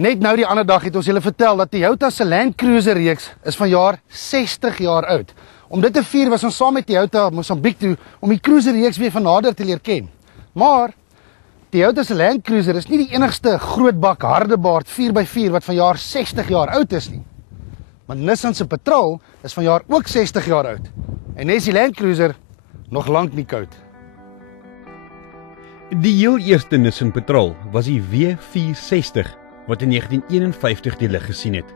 Net nou die ander dag het ons julle vertel dat Toyota se Land Cruiser reeks is vanjaar 60 jaar oud. Om dit te vier was ons saam met Toyota Mosambik toe om die cruiser reeks weer van nader te leer ken. Maar Toyota se Land Cruiser is nie die enigste grootbak hardebaard 4x4 wat vanjaar 60 jaar oud is nie. Maar Nissan se Patrol is vanjaar ook 60 jaar oud. En is die Land Cruiser nog lank nie koud. Die heel eerste Nissan Patrol was die W460 wat in 1951 die lig gesien het.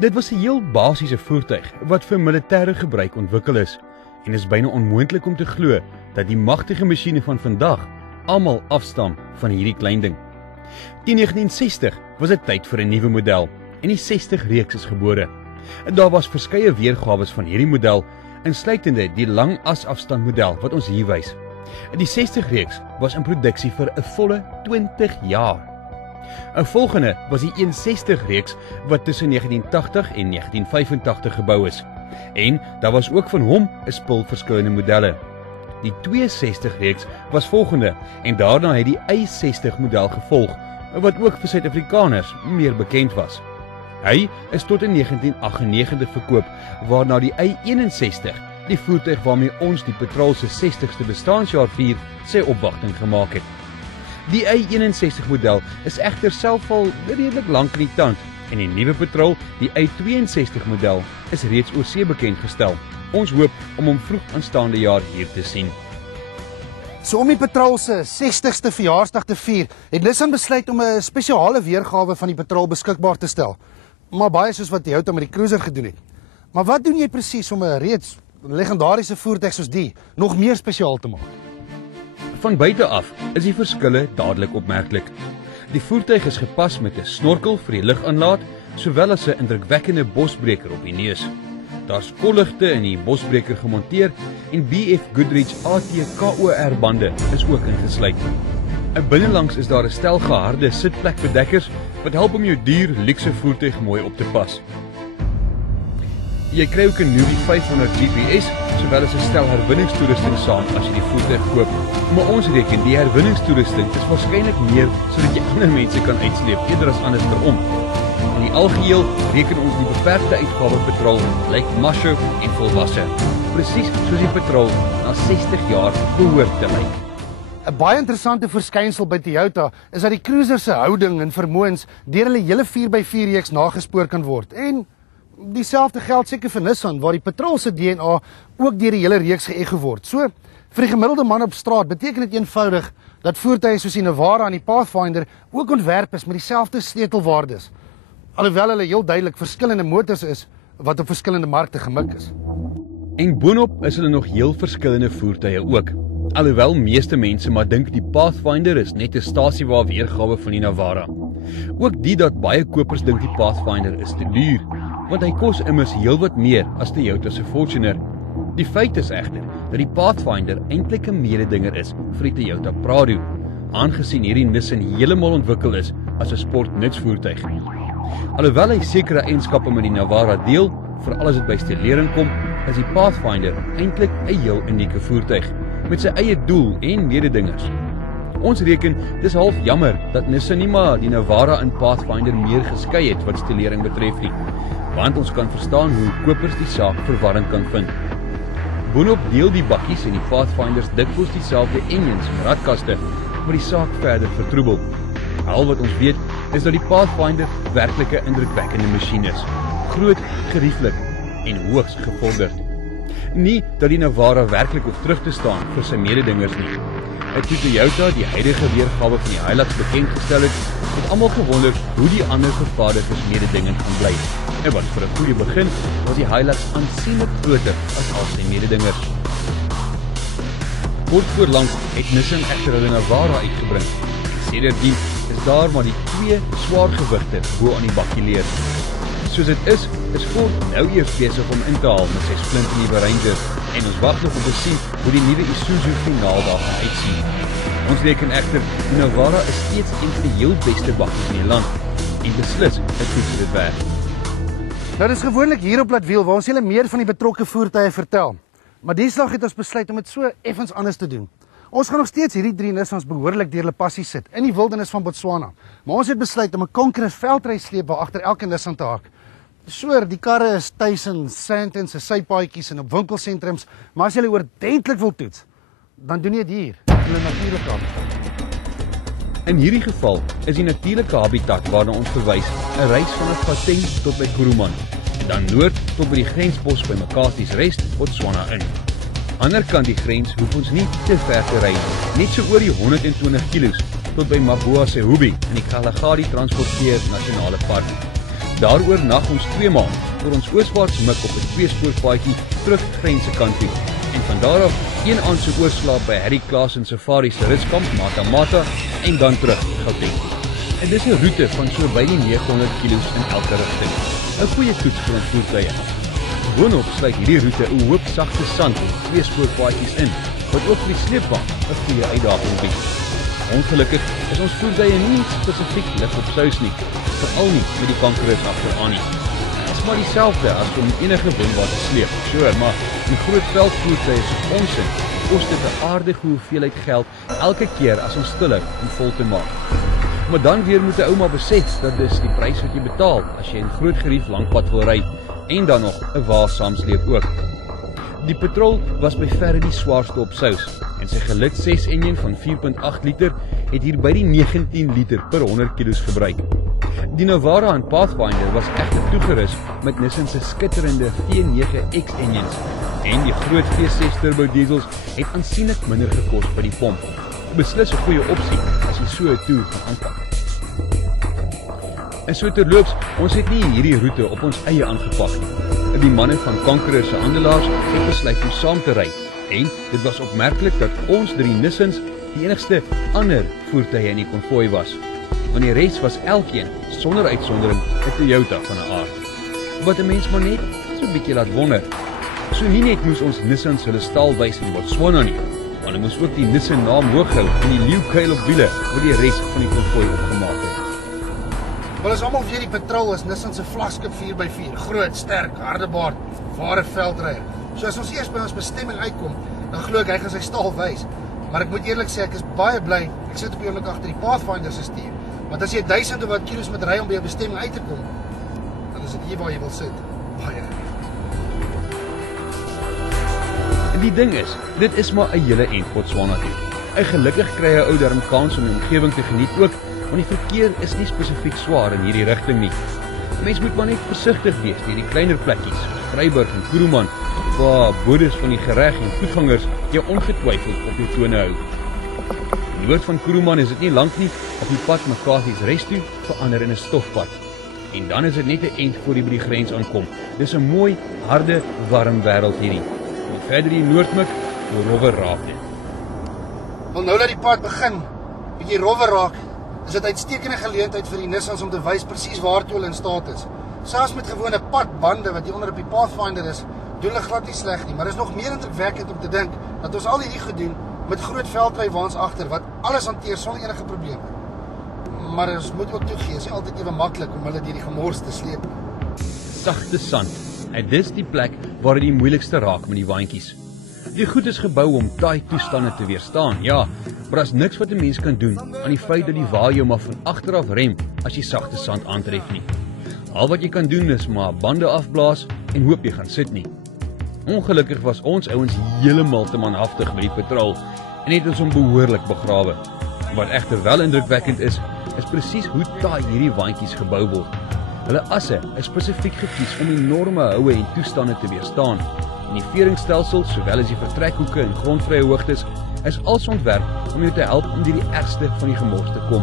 Dit was 'n heel basiese voertuig wat vir militêre gebruik ontwikkel is en is byna onmoontlik om te glo dat die magtige masjiene van vandag almal afstam van hierdie klein ding. In 1960 was dit tyd vir 'n nuwe model en die 60 reeks is gebore. Daar was verskeie weergawe van hierdie model, insluitende die lang asafstand model wat ons hier wys. Die 60 reeks was in produksie vir 'n volle 20 jaar. 'n Volgende was die 160 reeks wat tussen 1980 en 1985 gebou is. En daar was ook van hom 'n spul verskillende modelle. Die 260 reeks was volgende en daarna het die Y60 model gevolg, wat ook vir Suid-Afrikaners meer bekend was. Hy is tot in 1998 verkoop, waarna die Y61, die voertuig waarmee ons die Patrol se 60ste bestaanjaar vier, sy opwagting gemaak het. Die Y61 model is egter self al redelik lank in die tand en die nuwe Patrol, die Y62 model, is reeds oor see bekend gestel. Ons hoop om hom vroeg aanstaande jaar hier te sien. So om die Patrol se 60ste verjaarsdag te vier, het Nissan besluit om 'n spesiale weergawe van die Patrol beskikbaar te stel. Maar baie soos wat Toyota met die Cruiser gedoen het. Maar wat doen jy presies om 'n reeds legendariese voertuig soos die nog meer spesiaal te maak? Van buite af is die verskille dadelik opmerklik. Die voertuig is gepas met 'n snorkel vir die ligaanlaat, sowel as 'n indrukwekkende bosbreker op die neus. Daar's kolligte in die bosbreker gemonteer en BF Goodrich AT-KOR bande is ook ingesluit. Binnelangs is daar 'n stel geharde sitplekbedekkers wat help om jou duur luukse voertuig mooi op te pas. Jy kry ook 'n nuwe 500 GPS, sowel as 'n stel herwinningstoerusting saam as jy die voertuig koop. Maar ons reken die herwinningstoerusting is waarskynlik meer sodat jy ander mense kan uitsleep eerder as andersom. In die algeheel reken ons die beperkte uitgawe Patrol lyk macho en volwasse, presies soos die Patrol na 60 jaar behoort te lyk. 'n Baie interessante verskynsel by Toyota is dat die Cruiser se houding en vermoëns deur hulle hele 4x4 reeks nagespoor kan word. En dieselfde geld seker vir Nissan, waar die Patrol se DNA ook deur die hele reeks geëgo word. So, vir die gemiddelde man op straat beteken dit eenvoudig dat voertuie soos die Navara en die Pathfinder ook ontwerp is met dieselfde sleutelwaardes. Alhoewel hulle heel duidelik verskillende motors is wat op verskillende markte gemik is. En boonop is hulle nog heel verskillende voertuie ook. Alhoewel meeste mense maar dink die Pathfinder is net 'n stasiewa weergawe van die Navara. Ook die dat baie kopers dink die Pathfinder is te duur, want hy kos immers heelwat meer as die Toyota se Fortuner. Die feit is egter dat die Pathfinder eintlik 'n mededinger is vir die Toyota Prado, aangesien hierdie Nissan heeltemal ontwikkel is as 'n sportnutsvoertuig. Alhoewel hy sekere eienskappe met die Navara deel, veral as dit by stilering kom, is die Pathfinder eintlik 'n heel unieke voertuig met sy eie doel en mededingers. Ons reken dis half jammer dat Nissan nie maar die Navara en Pathfinder meer geskei het wat stilering betref nie, want ons kan verstaan hoe kopers die saak verwarrend kan vind. Boonop deel die bakkies en die Pathfinders dikwels dieselfde engines en radkaste, wat die saak verder vertroebel. Al wat ons weet is dat die Pathfinder werklik 'n indrukwekkende masjien is, groot, gerieflik en hoogs gevorderd. Nie dat die Navara werklik hoef terug te staan vir sy mededingers nie. Toe Toyota die huidige weergawe van die Hilux bekend gestel het almal gewonder hoe die ander vervaardigers mededingend gaan bly. En wat vir 'n goeie begin was die Hilux aansienlik groter as al sy mededingers. Kort voor lank het Nissan egter hulle Navara uitgebring. Sedertdien is daar maar die twee swaar gewigte bo aan die bakkie leer. Soos dit is Ford nou eers besig om in te haal met sy splinternuwe Ranger en ons wag nog om te sien hoe die nuwe Isuzu finaal daar gaan uitsien. Ons reken egter die Navara is steeds een van die heel beste bakkies in die land en beslis 'n toets dit werd. Nou dis gewoonlik hier op Laatwiel waar ons julle meer van die betrokke voertuie vertel. Maar die slag het ons besluit om dit so effens anders te doen. Ons gaan nog steeds hierdie 3 Nissans behoorlik deur hulle passie sit in die wildernis van Botswana. Maar ons het besluit om 'n Conqueror veldrysleep waar agter elke Nissan te haak. Die karre is tuis in Sandton se sypaadjies en op winkelsentrums, maar as jy hulle oordentlik wil toets, dan doen jy dit hier, in 'n natuurlike habitat. In hierdie geval is die natuurlike habitat waarna ons verwys 'n reis vanaf Gauteng tot by Kuruman, dan noord tot by die grenspos by Makasies Rest, Botswana in. Anderkant die grens hoef ons nie te ver te ry, net so oor die 120 kilos tot by Maboa Sehubi in die Kalahari Transporteer Nasionale Park. Daar oornag ons 2 maande voor ons ooswaarts mik op 'n 2-spoorspaadjie terug grense kant toe. En van daar af 1 aand se oorslaap by Harry Klaas en Safari se ruskamp Mata en dan terug Gauteng. En dis 'n roete van so by die 900 kilos in elke rigting. 'n Goeie toets vir ons voertuie. Boonop sluit hierdie roete 'n hoop sagte sand en 2-spoorpaadjies in, wat ook vir die sleepwa 'n goeie uitdaging bied. Ongelukkig is ons voertuie nie spesifiek lig op sous nie, veral nie met die Conquerors agteraan nie. Dit is maar dieselfde as om enige woonwa te sleep, maar die groot veldvoertuie soos ons kos dit 'n aardige hoeveelheid geld elke keer as ons stil hou om vol te maak. Maar dan weer moet 'n ouma besef dat dis die prys wat jy betaal as jy 'n groot gerief lankpad wil ry en dan nog 'n wa saamsleep ook. Die petrol was by verre die swaarste op sous en sy gelid 6 enjin van 4.8 liter het hier by die 19 liter per 100 kilos gebruik. Die Navara en Pathfinder was egter toegerus met Nissan se skitterende V9X enjins en die groot V6 turbo diesels het aansienlik minder gekos by die pomp. Beslis 'n goeie opsie as jy so 'n toer gaan aanpak. En so terloops, ons het nie hierdie roete op ons eie aangepak nie. Die manne van Conqueror se handelaars het besluit om saam te ry en dit was opmerklik dat ons 3 Nissans die enigste ander voertuie in die konvooi was. Want die res was elkeen sonder uitsondering 'n Toyota van 'n aard. Wat 'n mens maar net so 'n bietjie laat wonder. So nie net moes ons Nissans hulle staal wys in Botswana nie, maar hulle moes ook die Nissan naam hoog hou en die leeukuil op wiele wat die res van die konvooi opgemaak het. Wel is almal weer die patrol is Nissan se vlaggenskap 4x4, groot, sterk, harde baard, ware veldryer. So as ons eers by ons bestemming uitkom, dan glo ek hy gaan sy staal wys. Maar ek moet eerlik sê ek is baie bly. Ek sit op die oomblik agter die Pathfinder se stuur. Want as jy 1000 of wat kilos moet ry om by jou bestemming uit te kom, dan is dit hier waar jy wil sit. Baie. En die ding is, dit is maar 'n hele end Botswana toe. Gelukkig kry 'n ou darm kans om die omgewing te geniet ook, want die verkeer is nie spesifiek swaar in hierdie rigting nie. Mens moet maar net versigtig wees deur die kleiner plekkies, Vryburg en Kuruman, waar bodes van die gereg en voetgangers jou ongetwyfeld op jou tone hou. Noord van Kuruman is dit nie lank nie, op die pad Makasies Rest toe verander in 'n stofpad. En dan is dit net 'n end voor jy by die grens aankom. Dis 'n mooi, harde, warm wêreld hierdie. En verder die noordmik, die rowwe raak dit. Wel nou dat die pad begin, bietjie rowwe raak, is dit uitstekende geleentheid vir die Nissans om te wys presies waartoe hulle in staat is. Selfs met gewone padbande wat hier onder op die Pathfinder is, doen hulle glad nie sleg nie, maar is nog meer indrukwekkend om te dink dat ons al hierdie gedoen met groot veldrywaans agter wat alles hanteer sonder enige probleme. Maar ons moet ook toegee, is nie altyd ewe maklik om hulle deur die gemors te sleep. Sagte sand. En dis die plek waar dit die moeilikste raak met die waantjies. Die goed is gebou om taai toestande te weerstaan, ja, maar as niks wat 'n mens kan doen aan die feit dat die wa jou maar van agteraf rem as jy sagte sand aantref nie. Al wat jy kan doen is maar bande afblaas en hoop jy gaan sit nie. Ongelukkig was ons ouens heeltemal te manhaftig met die patrol en het ons hom behoorlik begrawe. Wat egter wel indrukwekkend is presies hoe taai hierdie waantjies gebou word. Hulle asse is spesifiek gekies om enorme houe en toestande te weerstaan. En die veringstelsel, sowel as die vertrekhoeke en grondvrye hoogtes, is als ontwerp om jou te help om deur die ergste van die gemors te kom.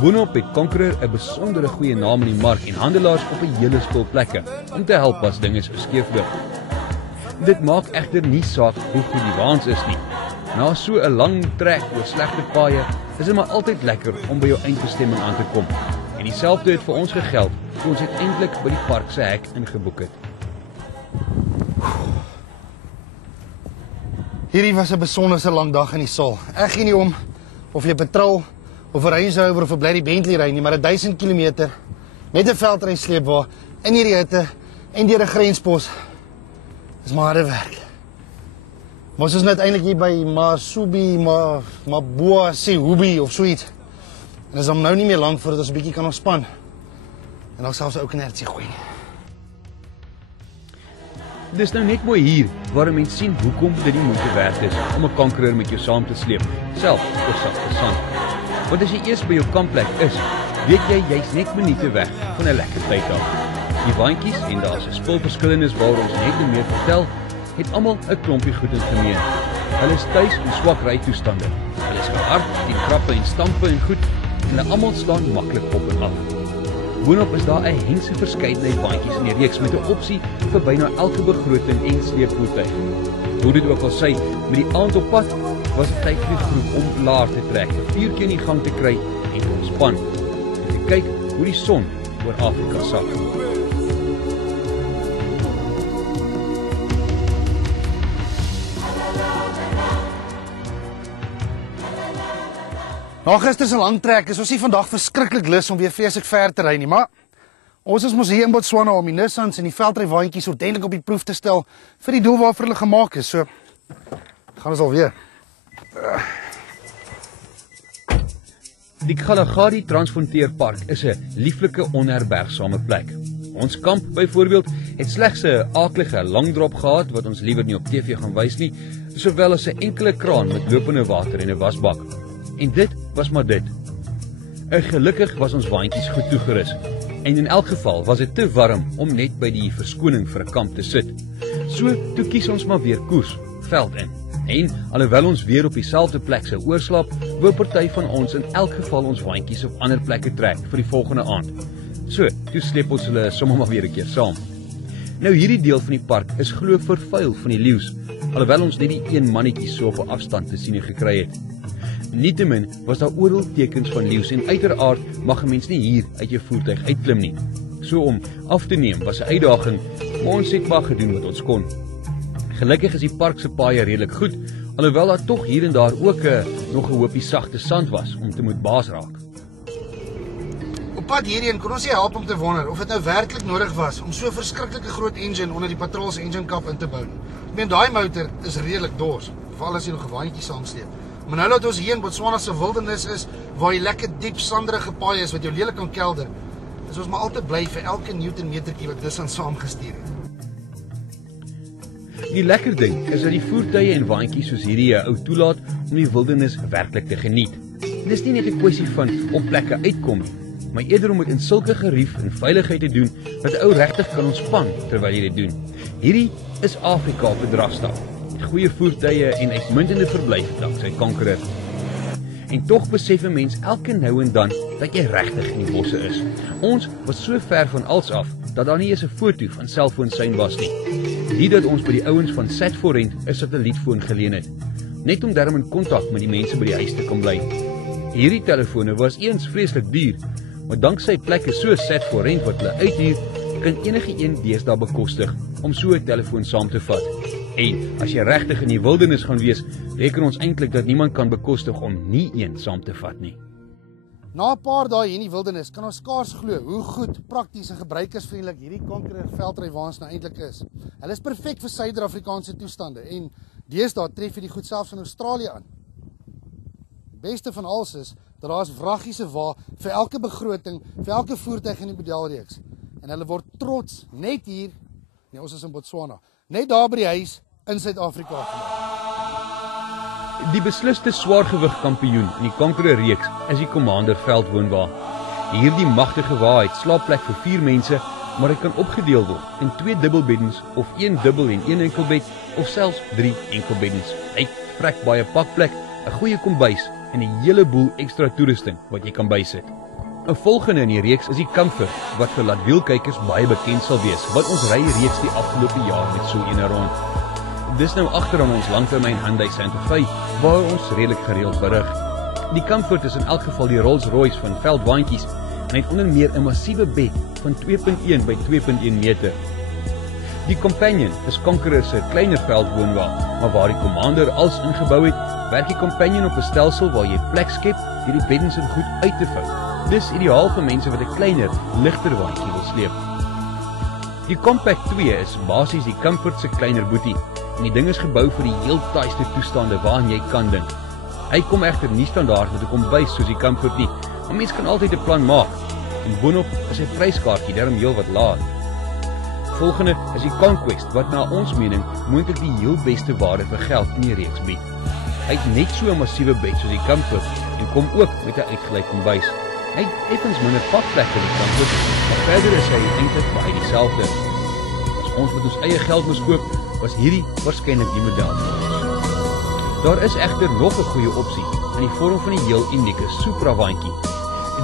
Boonop het Conqueror 'n besondere goeie naam in die mark en handelaars op 'n hele spul plekke om te help as dinge so skeef loop. Dit maak egter nie saak hoe goed die waans is nie. Na so 'n lang trek oor slegte paaie, is dit maar altyd lekker om by jou eindbestemming aan te kom. En dieselfde het vir ons gegeld toe ons uiteindelik by die park se hek ingeboek het. Hierdie was 'n besonderse lang dag in die saal. Ek gee nie om of jy patrol of 'n Range Rover of 'n Bly Bentley ry nie, maar 1000 km met 'n veldry sleepwa in hierdie hitte en deur 'n grenspos is maar harde werk. Ons is net eintlik hier by Masubi, Mabua Sehubi of zoiets. En is dan nou nie meer lang voordat ons 'n bietjie kan ontspan. En dan selfs 'n ou knertjie gooi. Dis nou net mooi hier waar 'n mens sien hoekom dit die moeite werd is om 'n kankeroor met jou saam te sleep, self oor sagte sand. Want as jy eers by jou kampplek is, weet jy's net minute weg van 'n lekker tyd af. Die waantjies en daar's 'n spul verskillendes waaroor ons net meer vertel, het almal 'n klompie goed in gemeen. Hulle is tuis in swak rytoestande. Hulle is gehard teen krappe en stampe en goed, en hulle almal staan maklik op en af. Boonop is daar 'n hense verskeidenheid waantjies in die reeks met 'n opsie vir byna elke begroting en sleepvoertuig. Hoe dit ook al sy, met die aand op pad was dit tyd vir die groep om laer te trek, 'n vuurtjie in die gang te kry en te ontspan. En te kyk hoe die son oor Afrika sak. Na gister se lang trek is ons nie vandag verskriklik lus om weer vreeslik ver te ry nie, maar ons is mos hier in Botswana om die Nissans en die veldrywaantjies ordentlik op die proef te stel vir die doel waarvoor hulle gemaak is. So gaan ons alweer. Die Kalahari Transfrontierpark is 'n lieflike onherbergsame plek. Ons kamp byvoorbeeld het slegs 'n aaklige langdrop gehad wat ons liewer nie op TV gaan wys nie, sowel as 'n enkele kraan met lopende water en 'n wasbak. En dit was maar dit. Gelukkig was ons waantjies goed toegerus. En in elk geval was dit te warm om net by die verskoning vir 'n kamp te sit. So toe kies ons maar weer koers, veld in. En alhoewel ons weer op dieselfde plek sou oorslaap, wou party van ons in elk geval ons waantjies op ander plekke trek vir die volgende aand. So, toe sleep ons hulle sommer maar weer 'n keer saam. Nou hierdie deel van die park is glo vervuil van die leeu's, alhoewel ons net die een mannetjie so op 'n afstand te sien gekry het. Nietemin was daar oral tekens van leeu's en uiteraard mag 'n mens nie hier uit jou voertuig uitklim nie. So om af te neem was 'n uitdaging, maar ons het maar gedoen wat ons kon. Gelukkig is die park se paaie redelik goed, alhoewel daar tog hier en daar ook nog 'n hoopie sagte sand was om te moet baas raak. Op pad hierheen kon ons nie help om te wonder of dit nou werklik nodig was om so 'n verskriklike groot engine onder die patrol se engine kap in te bou. Ek meen daai motor is redelik dors, veral as jy nog 'n waantjie saamsleep. Maar nou dat ons hier in Botswana se wildernis is, waar jy lekker diep sanderige paaie is wat jou lelik kan kelder, is ons maar altyd bly vir elke newtonmetertjie wat Nissan saamgestuur het. Die lekker ding is dat die voertuie en waantjies soos hierdie jou ou toelaat om die wildernis werklik te geniet. Dit is nie net 'n kwessie van op plekke uitkom nie, maar eerder om dit in sulke gerief en veiligheid te doen dat 'n ou regtig kan ontspan terwyl jy dit doen. Hierdie is Afrika op 'n drafstap. Goeie voertuie en uitmuntende verblyf danksy kankeroor. En tog besef 'n mens elke nou en dan dat jy regtig in die bosse is. Ons was so ver van als af dat daar nie eens 'n foto van selfoonsein was nie. Die dat ons by die ouens van Sat4Rent 'n satellietfoon geleen het, net om darm in kontak met die mense by die huis te kan bly. Hierdie telefone was eens vreeslik duur, maar danksy plekke so Sat4Rent wat hulle uithuur, kan enige een deesdae bekostig om so 'n telefoon saam te vat. En as jy regtig in die wildernis gaan wees, reken ons eintlik dat niemand kan bekostig om nie een saam te vat nie. Na 'n paar dae hier in die wildernis kan ons skaars glo hoe goed, prakties en gebruikersvriendelik hierdie kankeroor veldrywaans nou eintlik is. Hulle is perfek vir Suider-Afrikaanse toestande en deesdae tref jy die goed selfs in Australië aan. Die beste van alles is dat daar is wraggiese wa vir elke begroting, vir elke voertuig in die modelreeks. En hulle word trots net hier, nee, ons is in Botswana, net daar by die huis in Suid-Afrika gemaak. Die besliste swaargewig kampioen in die kankeroor reeks is die Commander veldwoonwa. Hierdie magtige wa het slaapplek vir 4 mense, maar dit kan opgedeel word in 2 dubbelbeddens of 1 dubbel en 1 enkelbed of selfs 3 enkelbeddens. Hy vrek baie pakplek, 'n goeie kombuis en 'n hele boel ekstra toerusting wat jy kan bysit. 'n Volgende in die reeks is die Comfort wat vir laatwielkykers baie bekend sal wees, wat ons ry reeks die afgelope jaar met so 'n rond. Dis nou agter aan ons langtermyn Hyundai Santa Fe, waar ons redelik gereeld berig. Die Comfort is in elk geval die Rolls-Royce van veldwaantjies en het onder meer 'n massiewe bed van 2.1 by 2.1 meter. Die Companion is kankeroor se kleiner veldwoonwa, maar waar die Commander als ingebou het, werk die Companion op 'n stelsel waar jy plek skep deur die beddens en goed uit te vou. Dis ideaal vir mense wat 'n kleiner, ligter waantjie wil sleep. Die Compact 2 is basies die Comfort se kleiner boetie en die ding is gebou vir die heel taaiste toestande waaraan jy kan dink. Hy kom egter nie standaard met 'n kombuis soos die Comfort nie, maar mens kan altyd 'n plan maak. En boonop is sy pryskaartjie darm heelwat laag. Volgende is die Conquest wat na ons mening moontlik die heel beste waarde vir geld in die reeks bied. Hy het net so 'n massiewe bed soos die Comfort en kom ook met 'n uitgelei kombuis. Hy het effens minder pakplek as die Comfort, maar verder is hy eintlik baie dieselfde. As ons met ons eie geld moes koop, was hierdie waarskynlik die model vir ons. Daar is egter nog 'n goeie opsie in die vorm van die heel unieke Supra waantjie.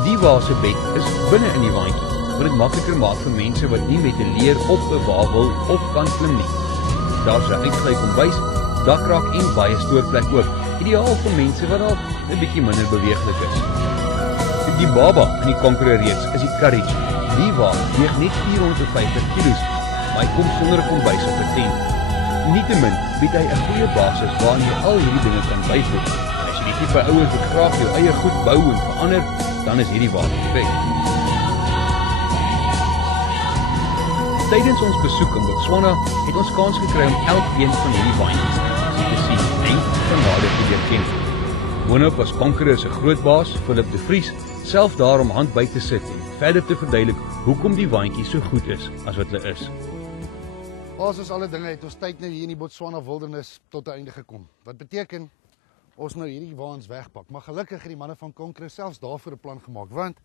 Die wa se bed is binne in die waantjie, wat dit makliker maak vir mense wat nie met 'n leer op 'n wa wil of kan klim nie. Daar's 'n uitgelei kombuis, dakrak en baie stoorplek ook, ideaal vir mense wat dalk 'n bietjie minder beweeglik is. Die baba in die Conqueror reeks is die Courage. Die wa weeg net 450 kg, maar hy kom sonder 'n kombuis op 'n tent. Nietemin bied hy 'n goeie basis waarin jy al hierdie dinge kan byvoeg. As jy die tipe ouens wat graag jou eie goed bou en verander, dan is hierdie wa perfek. Tydens ons besoek in Botswana het ons kans gekry om elkeen van hierdie waantjies te sien en van nader te leer ken. Boonop was Conqueror se groot baas, Philip de Vries, self daar om hand by te sit en verder te verduidelik hoekom die waantjies so goed is as wat hulle is. Soos alle dinge het ons tyd nou hier in die Botswana wildernis tot 'n einde gekom. Wat beteken ons nou hierdie waans wegpak. Maar gelukkig het die manne van Conqueror selfs daarvoor 'n plan gemaak, want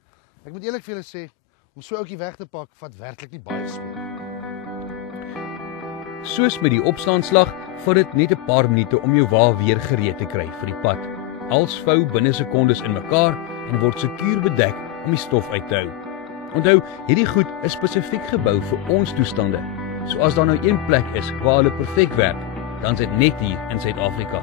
ek moet eerlik vir julle sê, om so 'n ouetjie weg te pak vat werklik nie baie spoed. Soos met die opslaanslag, vat dit net 'n paar minute om jou wa weer gereed te kry vir die pad. Alles vou binne sekondes in mekaar en word sekuur bedek om die stof uit te hou. Onthou, hierdie goed is spesifiek gebou vir ons toestande. So as daar nou een plek is waar hulle perfek werk, dan is dit net hier in Suid-Afrika.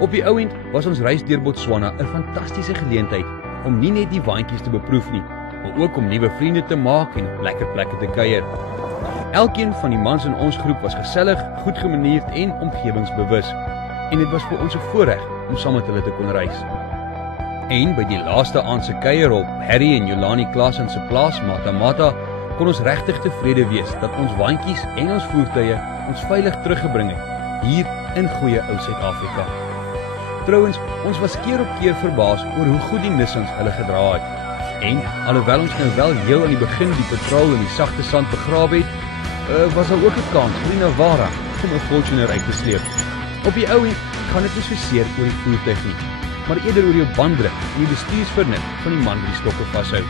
Op die ou end was ons reis deur Botswana 'n fantastiese geleentheid om nie net die waantjies te beproef nie, maar ook om nuwe vriende te maak en lekker plekke te kuier. Elkeen van die mans in ons groep was gesellig, goed gemanierd en omgewingsbewus, en dit was vir ons 'n voorreg om saam met hulle te kon reis. En by die laaste aand se kuier op Harry en Jolani Klaasen se plaas Matamata kon ons regtig tevrede wees dat ons waantjies en ons voertuie ons veilig teruggebring het hier in goeie ou Suid-Afrika. Trouwens, ons was keer op keer verbaas oor hoe goed die Nissans hulle gedra het. En alhoewel ons nou wel heel aan die begin die petrol in die sagte sand begrawe het, was daar ook 'n kans vir die Navara om 'n Fortuner uit te sleep. Op die ou end gaan dit nie so seer oor die voertuig nie, maar eerder oor jou banddruk en die bestuursvernuf van die man wat die stokke vashou.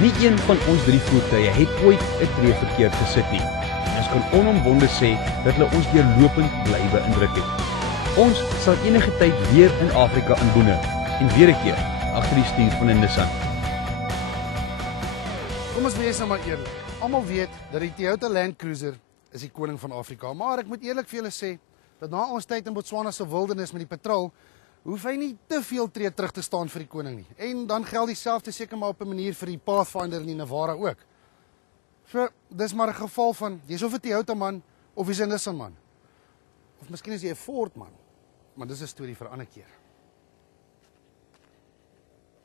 Nie een van ons drie voertuie het ooit 'n tree verkeerd gesit nie. Ons kan onomwonde sê dat hulle ons deurlopend bly beïndruk het. Ons sal enige tyd weer in Afrika inboene en weer 'n keer agter die stuur van 'n Nissan. Kom ons wees nou maar eerlik. Almal weet dat die Toyota Land Cruiser is die koning van Afrika, maar ek moet eerlik vir julle sê dat na ons tyd in Botswana se wildernis met die patrol, hoef hy nie te veel tree terug te staan vir die koning nie. En dan geld dieselfde seker maar op 'n manier vir die Pathfinder en die Navara ook. So, dis maar 'n geval van jy's of 'n Toyota man of jy's 'n Nissan man. Of miskien is jy 'n Ford man. Maar dis 'n storie vir 'n ander keer.